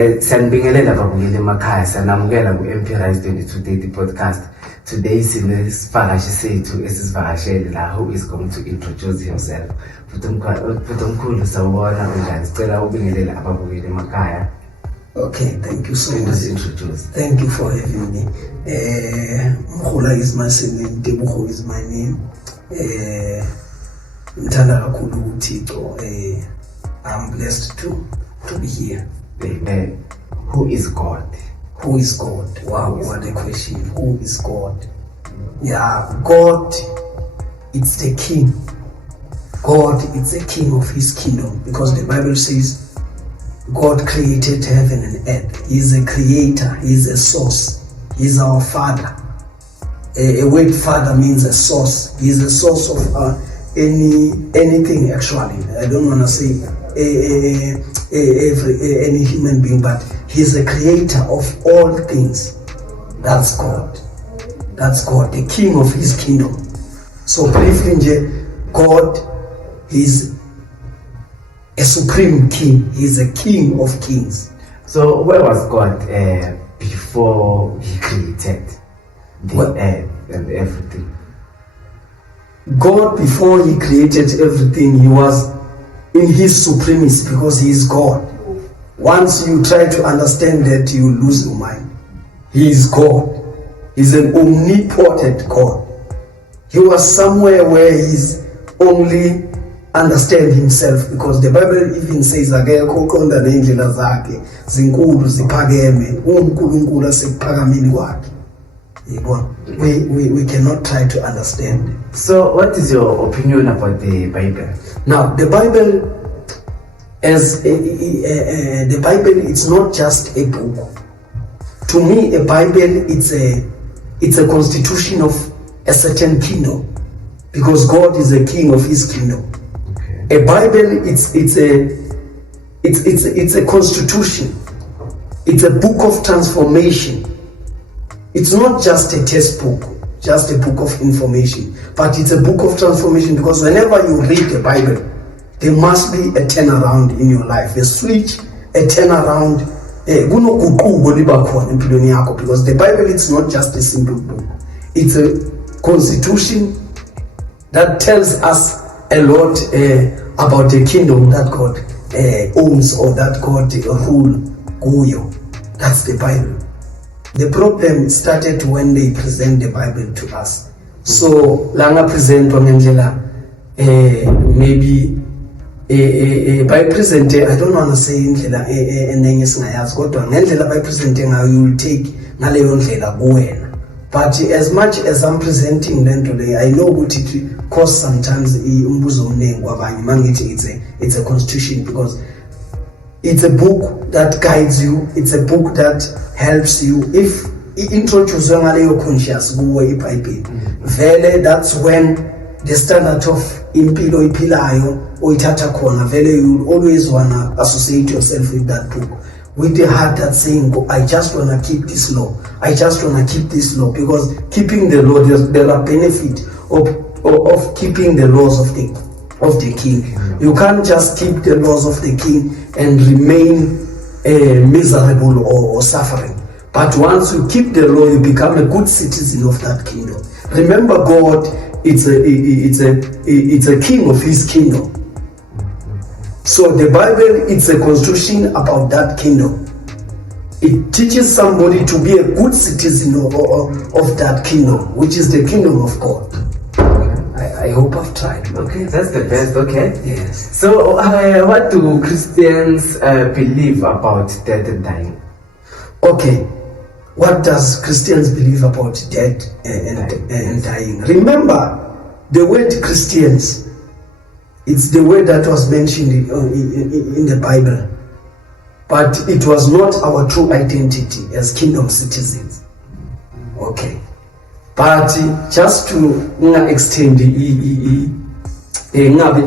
Sanibingelela babukeli emakhaya, sanamukela ku-MP Rise 2230 podcast. Today sinesivakashi sethu esisivakashele la who is going to introduce himself. Futhi omkhulu sawubona unjani? Sicela ubingelela ababukeli emakhaya. Okay, thank you so much. Introduce. Thank you for having me. Mkhula is my name, Tebuho is my name. Ngithanda kakhulu uThixo. I'm blessed to be here. Amen. Who is God? Who is God? Wow, what a question. Who is God? Yeah, God, it's the King. God, it's the King of His kingdom, because the Bible says God created heaven and earth. He's a creator. He's a source. He's our Father. A word Father means a source. He's a source of anything actually. I don't want to say any human being, but He's a creator of all things. That's God. That's God, the King of His kingdom. So briefly, God is a supreme King. He's a King of kings. So where was God before He created the earth and everything? God, before He created everything, He was in His supremacy, because He is God. Once you try to understand that, you lose your mind. He is God. He's an omnipotent God. He was somewhere where He's only understand Himself, because the Bible even says akekho uqonda nendlela zakhe zinkulu ziphakeme uNkulunkulu asephakameni kwakhe. We cannot try to understand. So what is your opinion about the Bible? Now, the Bible, the Bible, it's not just a book. To me, a Bible, it's a constitution of a certain kingdom, because God is a king of His kingdom. Okay. A Bible, it's a constitution. It's a book of transformation. It's not just a textbook, just a book of information, but it's a book of transformation, because whenever you read the Bible, there must be a turnaround in your life, a switch, a turnaround. Because the Bible is not just a simple book. It's a constitution that tells us a lot about the kingdom that God owns, or that God rules. That's the Bible. The problem started when they present the Bible to us. So, langa present maybe by present, I don't want to say indlela enenye singayazi, kodwa ngendlela by present ngayo you will take ngaleyo ndlela kuwena. But as much as I'm presenting lento le, I know ukuthi it cause sometimes umbuzo omningi kwabanye mangithi it's a constitution, because it's a book that guides you. It's a book that helps you. If introduce ngaleyo conscious kuwe iBhayibheli, vele that's when the standard of impilo iphilayo oyithatha khona, vele you always wanna associate yourself with that book, with the heart that's saying, I just wanna keep this law. I just wanna keep this law, because keeping the law, there are benefit of keeping the laws of the king. You can't just keep the laws of the king and remain miserable or suffering. But once you keep the law, you become a good citizen of that kingdom. Remember, God, it's a king of His kingdom. So the Bible, it's a constitution about that kingdom. It teaches somebody to be a good citizen of that kingdom, which is the kingdom of God. I hope I've tried. Okay, that's the best. Okay. Yes. So, what do Christians believe about death and dying? Okay. What does Christians believe about death and dying? Remember, the word Christians, it's the word that was mentioned in the Bible, but it was not our true identity as kingdom citizens. Okay. But just to extend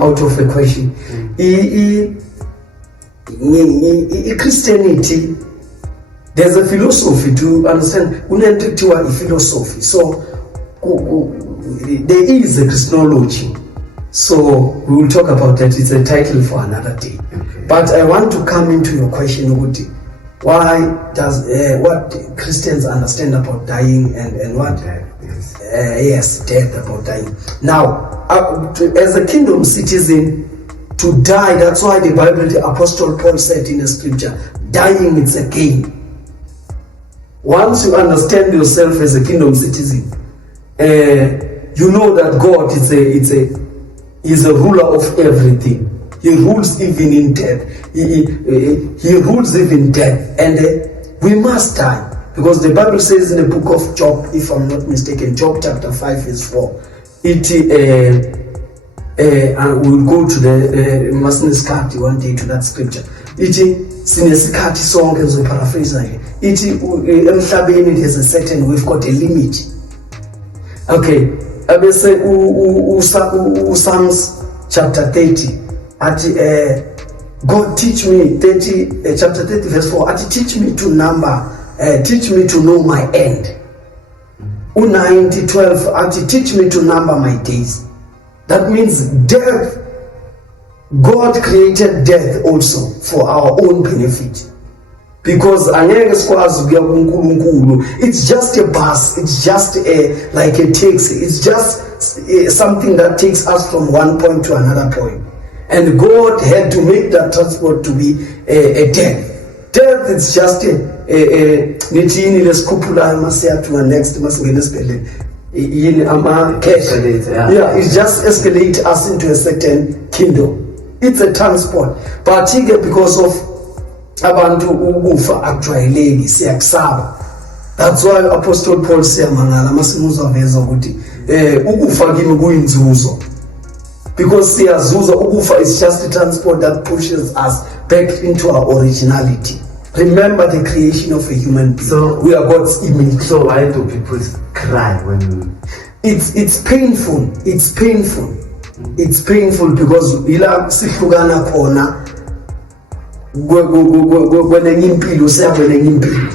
out of a question, Christianity, there's a philosophy to understand. A philosophy. So there is a Christology. So we will talk about that. It's a title for another day. Okay. But I want to come into your question, Uguti. why does what Christians understand about dying and what yes, death, about dying. Now, as a kingdom citizen, to die, that's why the Bible, the Apostle Paul said in the scripture, dying is a gain. Once you understand yourself as a kingdom citizen, you know that God is a ruler of everything. He rules even in death. He rules even death. And we must die. Because the Bible says in the book of Job, if I'm not mistaken, Job chapter 5 verse 4, and we'll go to the Masiniskati one day to that scripture. Sinesikati sonke ngizoparaphrase nje. Emhlabeni there's a certain, we've got a limit. Okay, abese Psalms chapter 30 God teach me chapter 30 verse 4 teach me to know my end. 90:12 teach me to number my days. That means death, God created death also for our own benefit. Because it's just a bus, it's just like a taxi, it's just something that takes us from one point to another point. And God had to make that transport to be a death. Death is just it's just escalate us into a certain kingdom. It's a transport. But because of abantu ukufa akujwayeleki siyakusaba. That's why Apostle Paul siyamangala masimuzwa veza ukuthi ukufa kimi kuyinzuzo. Because siyazuza, ukufa is just a transport that pushes us back into our originality. Remember the creation of a human being. So we are God's image. So why do people cry when it's painful? It's painful. It's painful because ila sihlukana khona kwenye impilo siyabona impilo.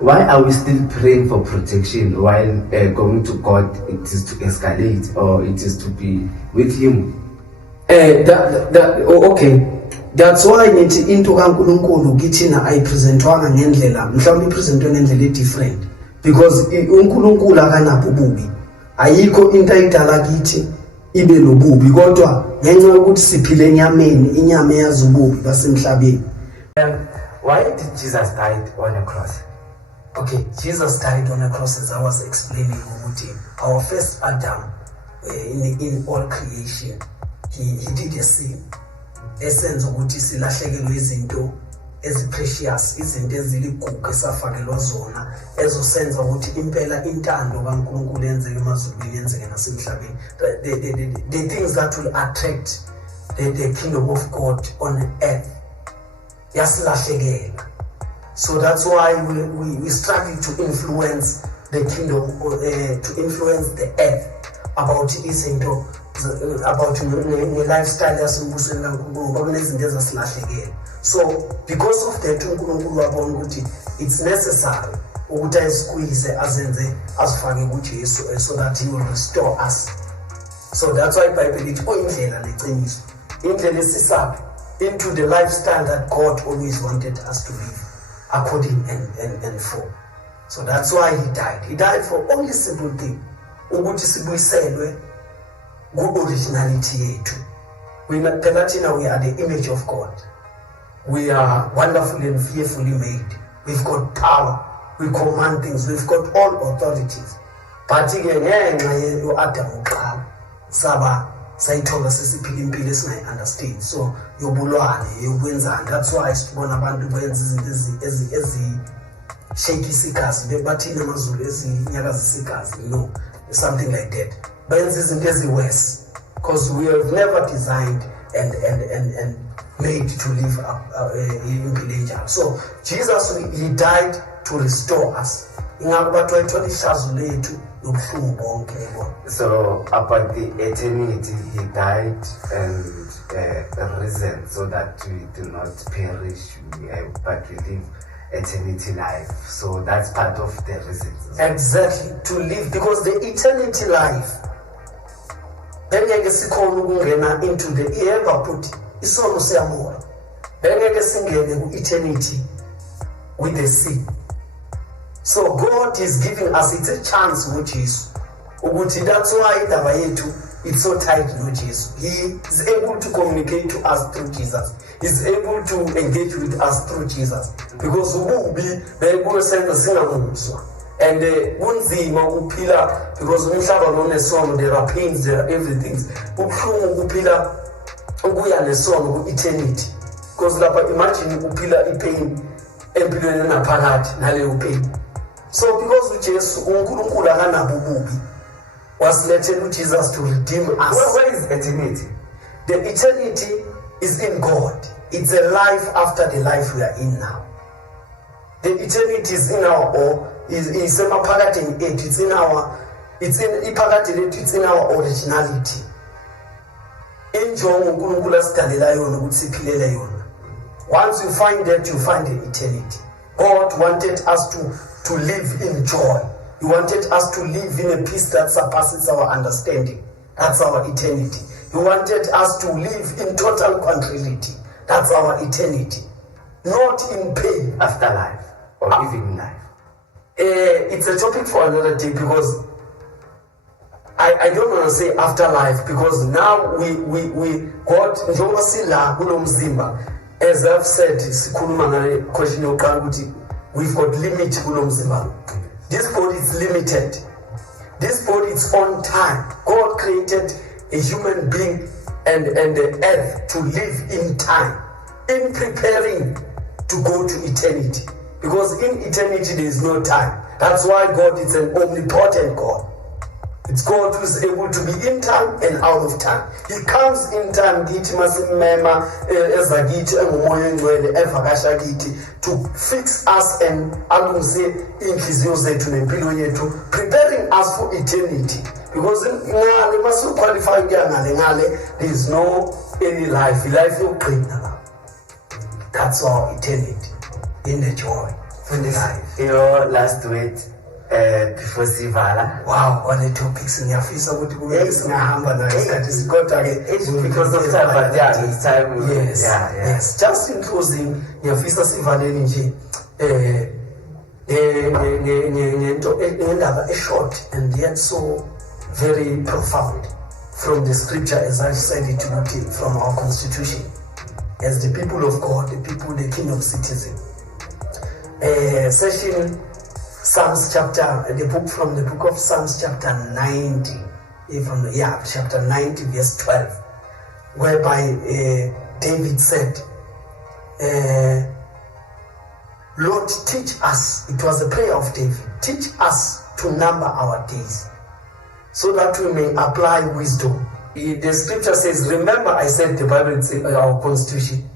Why are we still praying for protection while going to God it is to escalate or it is to be with him? Okay. That's why ngithi into kaNkulunkulu kithina ayipresentwanga ngendlela, mhlawumbe ipresentwe ngendlela different, because uNkulunkulu akanapho ububi. Ayikho into ayidala kithi ibe lobubi, kodwa ngenxa yokuthi siphile enyameni, inyama eyazi ububi basemhlabeni. Why did Jesus die on a cross? Okay, Jesus died on a cross, as I was explaining. Our first Adam, in all creation, he did a sin. Essence ukuthi silahlekelwe izinto ezi-precious, izinto eziligugu esafakelwa zona ezosenza ukuthi impela intando kaNkulunkulu yenzeke emazulwini yenzeke nasemhlabeni. The things that will attract the kingdom of God on earth yasilahlekela. So that's why we struggle to influence the kingdom, to influence the earth about izinto, about the lifestyle yasimbusweni kaNkulunkulu kunezinto ezasilahlekela. So because of that uNkulunkulu wabona ukuthi it's necessary ukuthi ayisqueeze azenze asifake kuJesu so that he will restore us. So that's why iBhayibheli ithi indlela leqiniso, indlela esisaphi into the lifestyle that God always wanted us to live according and for. So that's why he died. He died for only simple thing, ukuthi sibuyiselwe ku-originality yethu. We are the image of God. We are wonderfully and fearfully made. We've got power. We command things. We've got all authorities. But ngenxa yo-Adam uqala saba sayithola sesiphila impilo esingayi-understand. So yobulwane, yokwenzani. That's why sibona abantu benza izinto ezi-shake isigazi, bathina amazulu ezinyakaza isigazi. No, something like that. Benza izinto ezi-worse. Because we have never designed and made to live in danger. So Jesus, he died to restore us. So about the eternity, he died and risen so that we do not perish, but we live eternity life. So that's part of the reason. Exactly, to live, because the eternity life, bengeke sikhona ukungena into the ever put isono siyamora, bengeke singene ku eternity with the sea. So God is giving us, it's a chance with Jesus. That's why indaba yethu it's so tight no Jesus. He is able to communicate to us through Jesus. He's able to engage with us through Jesus. Because ububi bekusenza singamuswa. And kunzima ukuphila because umhlaba lo nesono, there are pains, there are everything. Ubuhlungu ukuphila ukuya nesono ku eternity. Because lapha imagine ukuphila ipain empilweni enaphakathi naleyo pain. So because uJesu uNkulunkulu akanabo ububi, wasilethela uJesus to redeem us. Where is eternity? The eternity is in God. It's a life after the life we are in now. The eternity is in our it's in our originality. Injongo uNkulunkulu asidalela yona ukuthi siphilele yona. Once you find that, you find the eternity. God wanted us to live in joy. He wanted us to live in a peace that surpasses our understanding. That's our eternity. He wanted us to live in total tranquility. That's our eternity. Not in pain. Afterlife or living life. It's a topic for another day because I don't want to say afterlife because now we God njengoba sila kulo mzimba, as I've said, sikhuluma ngale question yokuqala ukuthi we've got limit kulo mzimba. This body is limited. This body is on time. God created a human being and the earth to live in time, in preparing to go to eternity. Because in eternity there is no time. That's why God is an omnipotent God. It's God who is able to be in time and out of time. He comes in time to fix us and preparing us for eternity. Because there is no any life. Life will bring. That's our eternity in the joy, in the life. Your last word before Sivala. Wow, what a topics in your face. I would because of time, but yeah, it's time. Yes, yes. Just in closing, your face Sivala a short and yet so very profound from the scripture, as I said it to you, from our constitution. As the people of God, the people, the kingdom citizen. Session Psalms chapter, the book of Psalms chapter 90, chapter 90 verse 12, whereby David said, Lord, teach us, it was a prayer of David, teach us to number our days so that we may apply wisdom. The scripture says, remember I said the Bible is our constitution.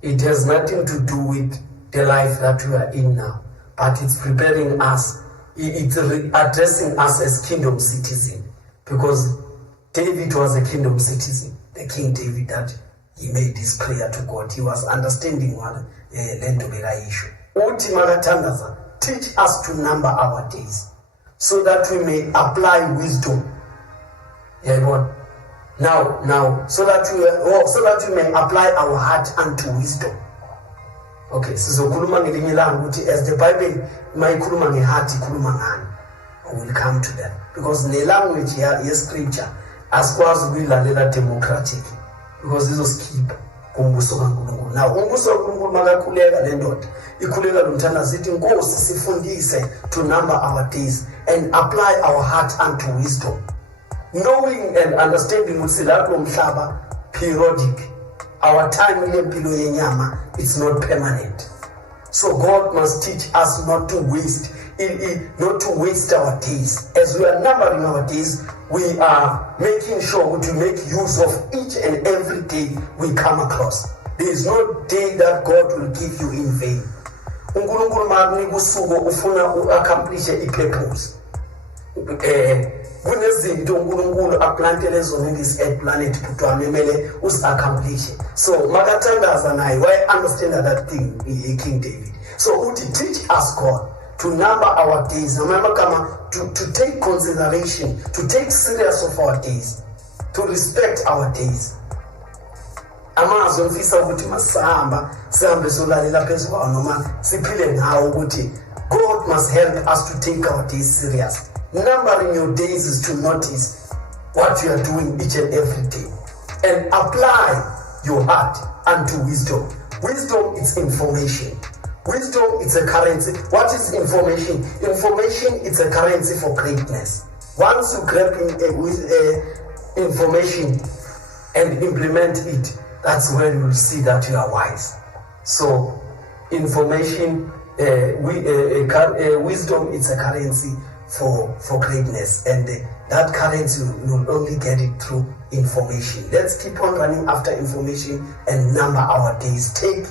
It has nothing to do with the life that we are in now, but it's preparing us, it's addressing us as kingdom citizen, because David was a kingdom citizen, the King David, that he made this prayer to God. He was understanding what the issue. Teach us to number our days so that we may apply wisdom. Now, so that we may apply our heart unto wisdom. Okay, sizokhuluma ngelinye ilanga ukuthi as the Bible mayikhuluma ngeheart ikhuluma ngani. We will come to that because the language ye scripture asikwazi ukuyilalela democratic because izoskipha kumbuso kaNkulunkulu. Now umbuso kaNkulunkulu makakhuleka le ndoda ikhuleka lomthandazo ithi Nkosi sifundise to number our days and apply our heart unto wisdom, knowing and understanding ukuthi lapho umhlaba periodic. Our time in empilo yenyama, it's not permanent. So God must teach us not to waste our days. As we are numbering our days, we are making sure to make use of each and every day we come across. There is no day that God will give you in vain. uNkulunkulu makunika usuku ufuna accomplish a purpose. Kunezinto uNkulunkulu aplantele zona in this earth planet kuthiwa memele uzi-accomplish. So makathandaza naye, why understand that thing King David. So uthi teach us God to number our days, to take consideration, to take serious of our days, to respect our days. amazwi ngifisa ukuthi masihamba sihambe solalela phezu kwawo noma siphile ngawo ukuthi God must help us to take our days serious. Numbering your days is to notice what you are doing each and every day and apply your heart unto wisdom. Wisdom is information. Wisdom is a currency. What is information? Information is a currency for greatness. Once you grab information and implement it, that's when you will see that you are wise. So, information, wisdom is a currency for greatness, and that currency you'll only get it through information. Let's keep on running after information and number our days. Take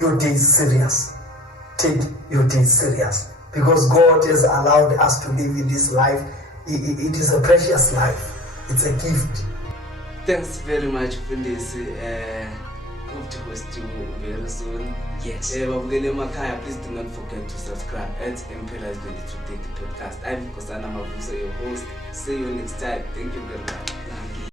your days serious. Take your days serious, because God has allowed us to live in this life. It is a precious life. It's a gift. Thanks very much, Fundisi. Hope to host you very soon. Yes. Please do not forget to subscribe at Imperial's 2230 podcast. I'm Kosana Mavuso, your host. See you next time. Thank you very much.